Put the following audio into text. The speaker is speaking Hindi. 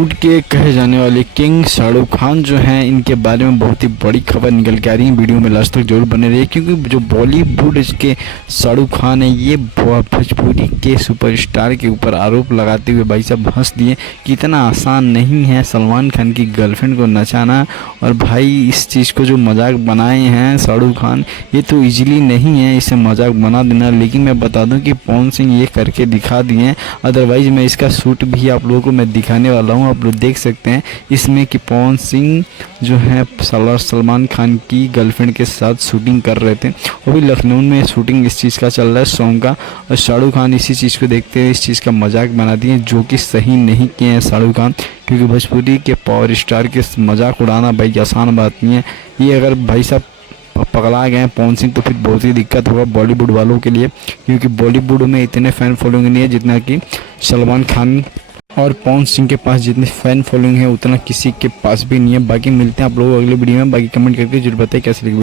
बॉलीवुड के कहे जाने वाले किंग शाहरुख खान जो हैं, इनके बारे में बहुत ही बड़ी खबर निकल के आ रही है। वीडियो में लास्ट तक जरूर बने रहिए, क्योंकि जो बॉलीवुड के शाहरुख खान है, ये भोजपुरी के सुपरस्टार के ऊपर आरोप लगाते हुए भाई साहब हंस दिए कि इतना आसान नहीं है सलमान खान की गर्लफ्रेंड को नचाना। और भाई इस चीज़ को जो मजाक बनाए हैं शाहरुख खान, ये तो इजीली नहीं है इसे मजाक बना देना। लेकिन मैं बता दूं कि पवन सिंह ये करके दिखा दिए हैं। अदरवाइज मैं इसका शूट भी आप लोगों को मैं दिखाने वाला हूँ, आप लोग देख सकते हैं इसमें कि पवन सिंह जो है सलमान खान की गर्लफ्रेंड के साथ शूटिंग कर रहे थे। वो भी लखनऊ में शूटिंग इस चीज़ का चल रहा है सॉन्ग का, और शाहरुख खान इसी चीज़ को देखते हुए इस चीज़ का मजाक बना दिए, जो कि सही नहीं किए हैं शाहरुख खान। क्योंकि भोजपुरी के पावर स्टार के मजाक उड़ाना भाई आसान बात नहीं है। ये अगर भाई साहब पकड़ा गए पवन सिंह तो फिर बहुत ही दिक्कत होगा बॉलीवुड वालों के लिए, क्योंकि बॉलीवुड में इतने फ़ैन फॉलोइंग नहीं है जितना कि सलमान खान और पवन सिंह के पास जितनी फ़ैन फॉलोइंग है उतना किसी के पास भी नहीं है। बाकी मिलते हैं आप लोगों को अगले वीडियो में। बाकी कमेंट करके जरूर बताएं कैसे लगी।